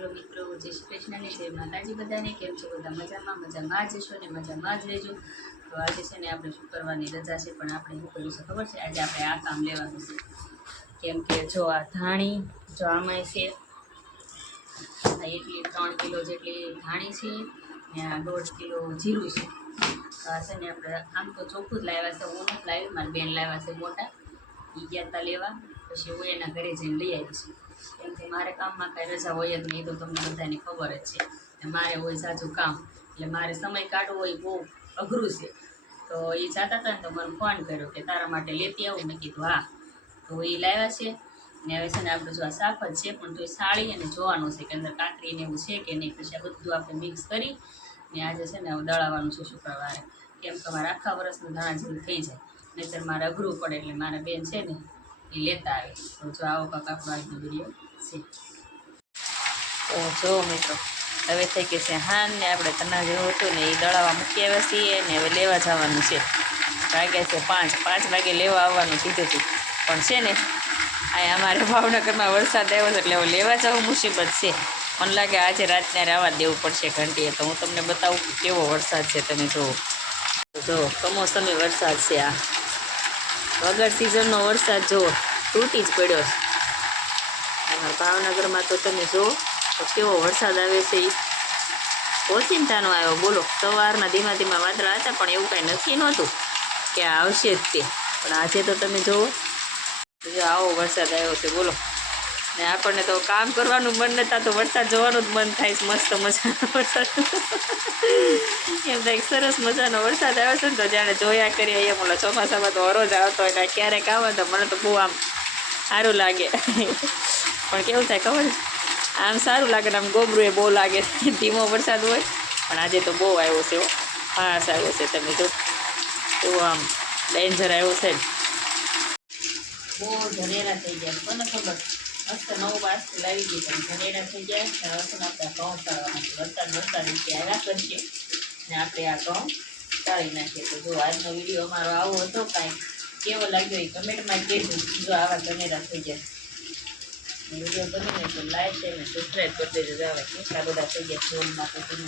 Hello मित्रों, जय श्री कृष्ण ने जय माताजी बधाने केम छो बधा मजामां जशो ने मजामां ज रहेजो। तो आज छे ने आपणे शुक्रवारनी रजा छे पण आपणे शुं कर्युं छे खबर छे, आज आपणे आ काम लेवानुं छे। केम के जो आ धाणी जो आमाय छे एटली 3 किलो जेटली धाणी छे ने आ 1.5 किलो जीरुं छे। तो आ छे ने आपणे आम तो ચોખ્ખું જ લાવ્યા છે, હું નથી લાવી, મારી બેન લાવ્યા છે મોટા, એ ગયા તા લેવા, પછી હું એના ઘરે જઈને લઈ આવી છું। કેમ કે મારે કામમાં કાંઈ રજા હોય જ નહીં, તો તમને બધાને ખબર જ છે ને મારે હોય ઝાઝું કામ, એટલે મારે સમય કાઢવો હોય બહુ અઘરું છે। તો એ જતા હતા ને તો મને ફોન કર્યો કે તારા માટે લેતી આવું, મેં કીધું હા। તો એ લાવ્યા છે ને હવે છે ને આપણે જો આ શાક જ છે પણ તો એ સાળી અને જોવાનું છે કે અંદર કાકરી ને એવું છે કે નહીં, પછી આ બધું આપણે મિક્સ કરી ને આજે છે ને દળાવવાનું છે શુક્રવારે। કેમ કે મારે આખા વર્ષનું ધાણા જેવું થઈ જાય, નહીંતર મારે અઘરું પડે, એટલે મારા બેન છે ને એ લેતા આવે। તો જો આવો કાંક આપણો આજનો વિડીયો છે। તો જો મિત્રો હવે થઈ ગઈ છે હાન ને આપણે તના જેવું હતું ને એ દળાવવા મૂકી આવ્યા છીએ ને હવે લેવા જવાનું છે। વાગ્યા છે 5 વાગે લેવા આવવાનું કીધું હતું, પણ છે ને આ અમારે ભાવનગરમાં વરસાદ આવ્યો છે એટલે હવે લેવા જવું મુસીબત છે। મને લાગે આજે રાતને આવવા દેવું પડશે ઘંટીએ, તો હું તમને બતાવું કે કેવો વરસાદ છે। તમે જુઓ, જો કમોસમી વરસાદ છે, આ વગર સિઝનનો વરસાદ જુઓ તૂટી જ પડ્યો છે અમારા ભાવનગરમાં। તો તમે જુઓ તો કેવો વરસાદ આવે છે, એ ઓચિંતાનો આવ્યો બોલો। સવારના ધીમા ધીમા વાદળા હતા પણ એવું કાંઈ નક્કી નહોતું કે આ આવશે જ તે, પણ આજે તો તમે જુઓ જો આવો વરસાદ આવ્યો છે બોલો। ને આપણને તો કામ કરવાનું મન નતા, તો વરસાદ જોવાનું જ મન થાય છે। મસ્ત મજાનો વરસાદ એમ થાય સરસ મજાનો વરસાદ આવ્યો છે ને તો જાણે જોયા કરીએ એમ, ઓલો ચોમાસામાં તો હરોજ આવતો હોય, ક્યારેક આવે તો મને તો બહુ આમ સારું લાગે પણ કેવું થાય ખબર, આમ સારું લાગે ને આમ ગોબરું એ બહુ લાગે, ધીમો વરસાદ હોય પણ આજે તો બહુ આવ્યો છે, ફાસ આવ્યો છે। તમે જો એવો આમ ડેન્જર આવ્યો છે, બહુ ઝરેરા થઈ ગયા, કોને ખબર મસ્ત નવું બાસ્તું લાવી ગઈ પણ ઝરેરા થઈ ગયા। હવે છે ને આપણે ઘઉં ચાળવાના છે, વરસાદ રીતે આવ્યા કરશે ને આપણે આ ઘઉં ચાળી નાખીએ। તો જો આજનો વિડીયો અમારો આવો હતો, કાંઈ કેવો લાગ્યો એ કમેન્ટમાં કહેજો। જો આવા ઝરેરા થઈ જાય, વિડીયો ગમે તો લાઈક શેર ને સબસ્ક્રાઈબ કરી દેજો। આવે કેટલા બધા થઈ ગયા ફોનમાં તો તમે